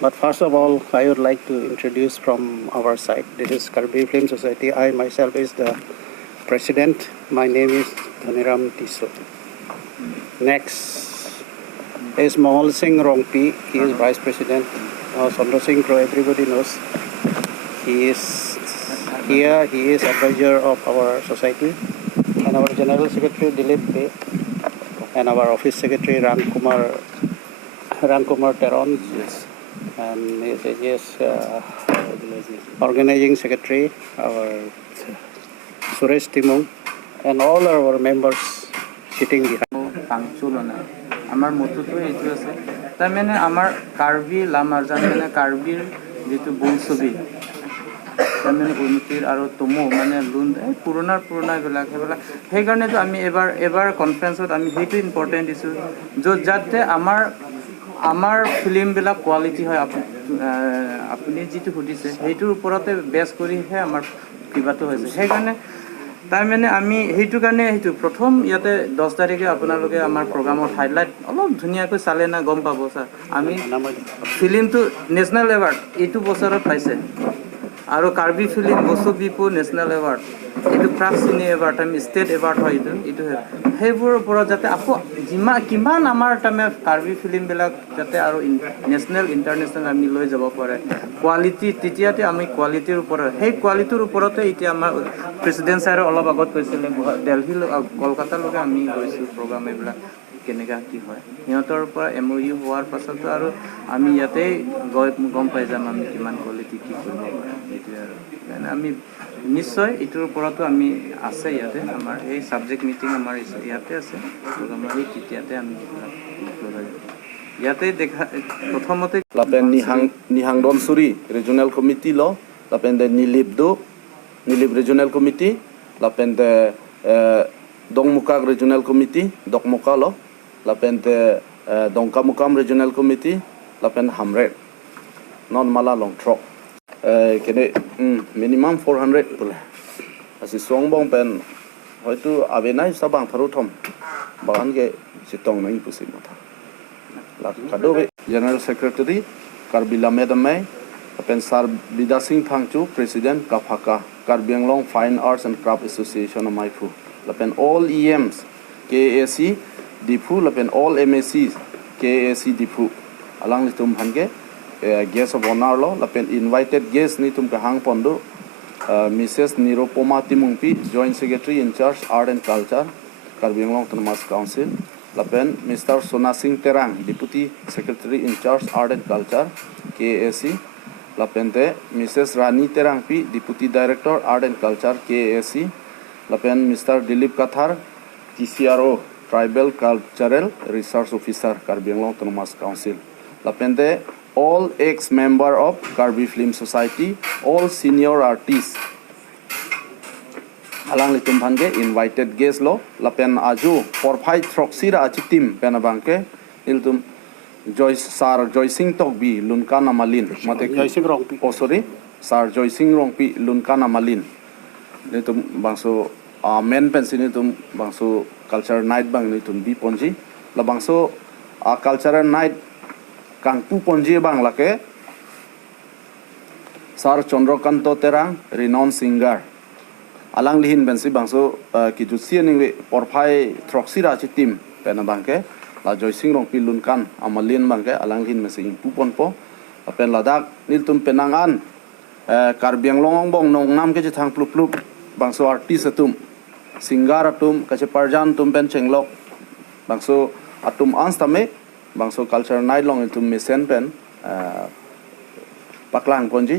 But first of all, I would like to introduce from our side. This is Karbi Film Society. I myself is the president. My name is Dhaniram Tiso. Next is Mohol Singh Rongpi. He is vice president. Sondra Singh Pro, everybody knows. He is here. He is advisor of our society. And our general secretary Dilip Bey. And our office secretary Ram Kumar Teron. Yes. And yes, organizing secretary, our Suresh Timung, and all our members sitting behind. Amar motuto etu ase tar mane amar karbi lamar jan mane karbir jetu bolsobi tar mane unutir aro tomo mane lund purona belak hebala he karone to ami ebar conference ot ami hetu important issue jo jatte আমার film বিলাক quality হয় আপুনি যেটো হুদিছে হেইটোৰ ওপৰতে base কৰিহে আমাৰ কিবাটো হৈছে সেই কাৰণে তাই মানে আমি হেইটো কাৰণে হেইটো প্ৰথম ইয়াতে 10 তাৰিখে আপোনালোকে আমাৰ প্ৰগ্ৰামৰ হাইলাইট অলপ ধুনিয়াকৈ চালে না গম পাব স্যাৰ আমি ফিল্মটো নেশনাল এৱাৰ্ড এইটো বছৰত পাইছে আৰু কাৰ্বি ফিল্ম বসবিপু নেশনাল এৱাৰ্ড এইটো প্ৰাক চিনে এৱাৰ্ড আমি ষ্টেট এৱাৰ্ড হয় এইটো সেইবোৰ ওপৰত যাতে আকৌ কিমান আমাৰ টাইমে কাৰ্বি ফিল্ম বিলাক যাতে আৰু নেশনাল ইন্টাৰনেশনাল আমি লৈ যাব পাৰে কোৱালিটি তেতিয়াতে আমি কোৱালিটিৰ ওপৰত সেই কোৱালিটিৰ ওপৰতে এতিয়া আমাৰ প্ৰেসিডেন্ট স্যাৰ অলপ আগত কৈছিলে দিল্লী কলকাতা লগে আমি গৈছো প্ৰগ্ৰাম এইবিলাক কেনেকা কি হয় সিহঁতৰ পৰা এমইউ হোৱাৰ পাছতো আৰু আমি ইয়াতে গম পাই যাম আমি কিমান কোৱালিটি কি কৰিব পাৰে এইটো আৰু মানে আমি নিশ্চয় ইটোৰ ওপৰতো আমি আছে ইয়াতে আমাৰ এই সাবজেক্ট মিটিং আমাৰ ইয়াতে আছে প্ৰগ্ৰামৰ এই তেতিয়াতে আমি ইয়াতে দেখা প্ৰথমতে লাপেন নিহাং দনসুৰি ৰিজনাল কমিটি ল লাপেন দে নিলিপ ৰিজনাল কমিটি লাপেন দে দংমুকাক ৰিজনাল কমিটি দকমুকা ল lapen te dongkamukam regional committee lapen hamret non mala long tro kene minimum 400 pula asi songbong pen hoitu abenai sabang tharu thom bagan ge sitong nai pusi mata la kadobe general secretary karbila medamai lapen sar bida singh thangchu president kepha karbianglong fine arts and craft association of maifu lapen all ems kac Dipu lapen all MACs KAC Dipu alang litum hange guest of honor lo lapen invited guest ni tum kahang pondo Mrs. Niropoma Timungpi joint secretary in charge art and culture Karbi Anglong Autonomous Council lapen Mr. Sona Singh Terang deputy secretary in charge art and culture KAC lapen te Mrs. Rani Terang P deputy director art and culture KAC lapen Mr. Dilip Kathar TCRO Tribal Cultural Research Officer Karbi Anglong Autonomous Council. Lapende all ex-member of Karbi Film Society, all senior artists. Alang litum bhange invited guest lo lapen aju for fight troxira achitim penabangke iltum Joy Singh Tokbi Lunkana Malin mate Joysing Rongpi. Oh sorry Sar Joy Singh Rongpi Lunkana Malin. Litum bangso men pensin tum bangso culture night bang ni tum bi ponji la bangso cultural night kang pu ponji bang lake Sar Chandrokanto Terang renowned singer alang lihin bensi bangso ki jutsi ning porphai troxira chi team pena bangke la joysing rong pilun kan amalin bangke alang lihin mesing pu ponpo pen ladak nil tum penangan karbiang longong bong nong nam ke thang plup plup bangso artist atum singar atum kache parjan tum pen chenglok bangso atum anstame bangso culture night long tum mesen pen paklang ponji